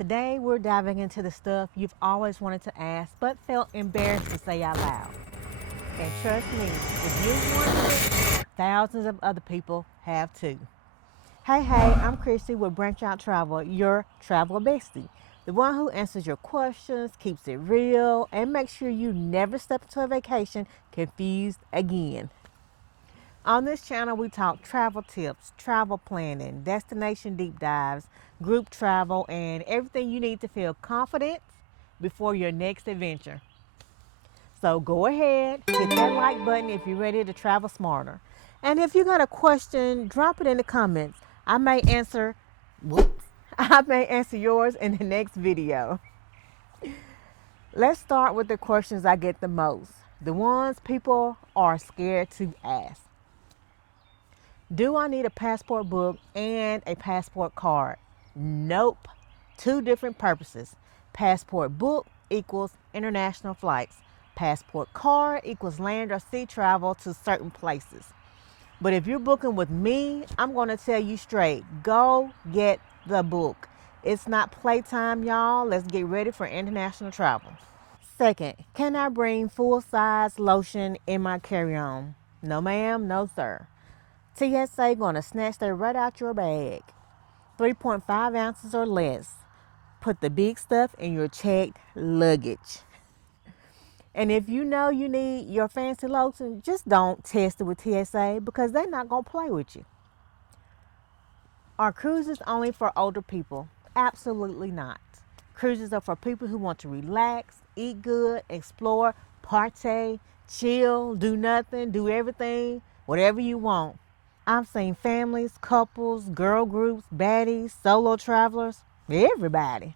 Today we're diving into the stuff you've always wanted to ask but felt embarrassed to say out loud. And trust me, if you've wondered it, thousands of other people have too. Hey, I'm Christy with Branch Out Travel, your travel bestie. The one who answers your questions, keeps it real, and makes sure you never step into a vacation confused again. On this channel, we talk travel tips, travel planning, destination deep dives, group travel, and everything you need to feel confident before your next adventure. So go ahead, hit that like button if you're ready to travel smarter. And if you got a question, drop it in the comments. I may answer, whoops, I may answer yours in the next video. Let's start with the questions I get the most, the ones people are scared to ask. Do I need a passport book and a passport card? Nope. Two different purposes. Passport book equals international flights. Passport card equals land or sea travel to certain places. But if you're booking with me, I'm going to tell you straight, go get the book. It's not playtime, y'all. Let's get ready for international travel. Second, can I bring full-size lotion in my carry-on? No, ma'am. No, sir. TSA gonna snatch that right out your bag. 3.5 ounces or less. Put the big stuff in your checked luggage. And if you know you need your fancy lotion, just don't test it with TSA because they're not gonna play with you. Are cruises only for older people? Absolutely not. Cruises are for people who want to relax, eat good, explore, partay, chill, do nothing, do everything, whatever you want. I've seen families, couples, girl groups, baddies, solo travelers, everybody.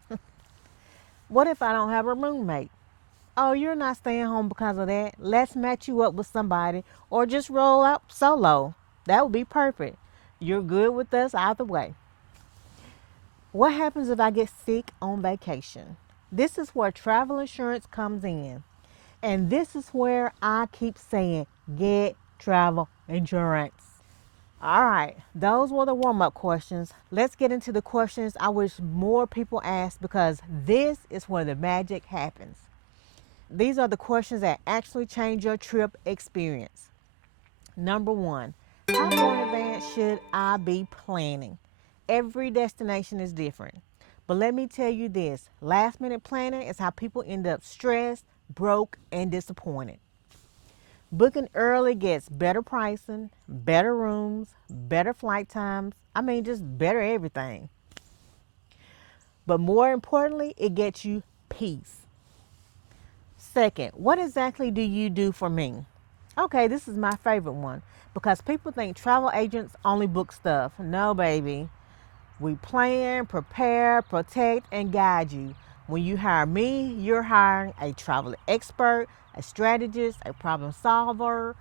What if I don't have a roommate? Oh, you're not staying home because of that. Let's match you up with somebody or just roll out solo. That would be perfect. You're good with us either way. What happens if I get sick on vacation? This is where travel insurance comes in. And this is where I keep saying, get travel insurance. All right, those were the warm up questions. Let's get into the questions I wish more people ask because this is where the magic happens. These are the questions that actually change your trip experience. Number one, how far in advance should I be planning? Every destination is different. But let me tell you this, last minute planning is how people end up stressed, broke, and disappointed. Booking early gets better pricing, better rooms, better flight times. Just better everything. But more importantly, it gets you peace. Second, what exactly do you do for me? Okay, this is my favorite one because people think travel agents only book stuff. No, baby. We plan, prepare, protect, and guide you. When you hire me, you're hiring a travel expert, a strategist, a problem solver,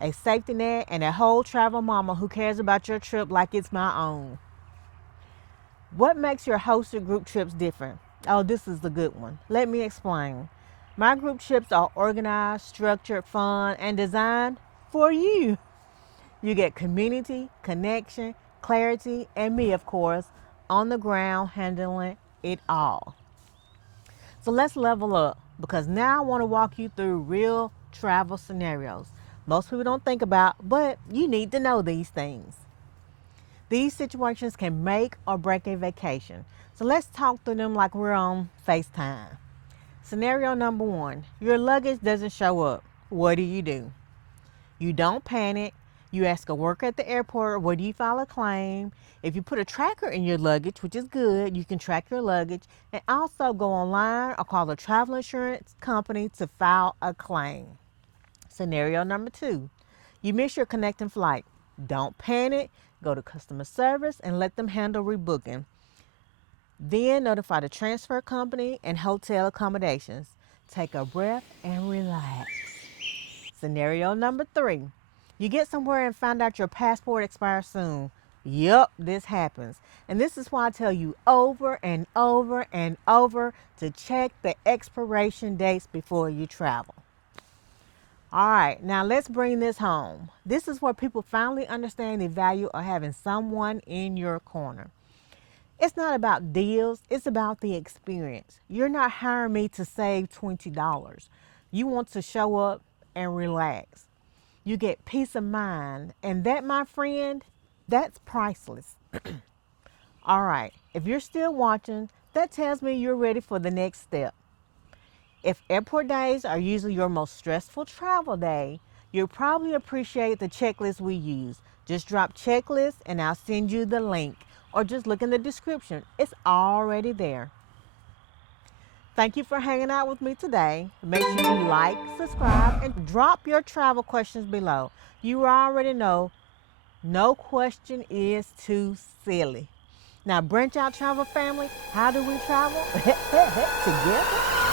a safety net, and a whole travel mama who cares about your trip like it's my own. What makes your hosted group trips different? Oh, this is the good one. Let me explain. My group trips are organized, structured, fun, and designed for you. You get community, connection, clarity, and me, of course, on the ground handling it all. So let's level up because now I want to walk you through real travel scenarios. Most people don't think about, but you need to know these things. These situations can make or break a vacation. So let's talk through them like we're on FaceTime. Scenario number one, your luggage doesn't show up. What do? You don't panic. You ask a worker at the airport, where do you file a claim? If you put a tracker in your luggage, which is good, you can track your luggage and also go online or call the travel insurance company to file a claim. Scenario number two, you miss your connecting flight. Don't panic. Go to customer service and let them handle rebooking. Then notify the transfer company and hotel accommodations. Take a breath and relax. Scenario number three, you get somewhere and find out your passport expires soon. Yup, this happens. And this is why I tell you over and over and over to check the expiration dates before you travel. All right, now let's bring this home. This is where people finally understand the value of having someone in your corner. It's not about deals, it's about the experience. You're not hiring me to save $20. You want to show up and relax. You get peace of mind. And that, my friend, that's priceless. All right, if you're still watching, that tells me you're ready for the next step. If airport days are usually your most stressful travel day, you'll probably appreciate the checklist we use. Just drop checklist and I'll send you the link, or just look in the description. It's already there. Thank you for hanging out with me today. Make sure you like, subscribe, and drop your travel questions below. You already know no question is too silly. Now, branch out travel family, how do we travel? Together?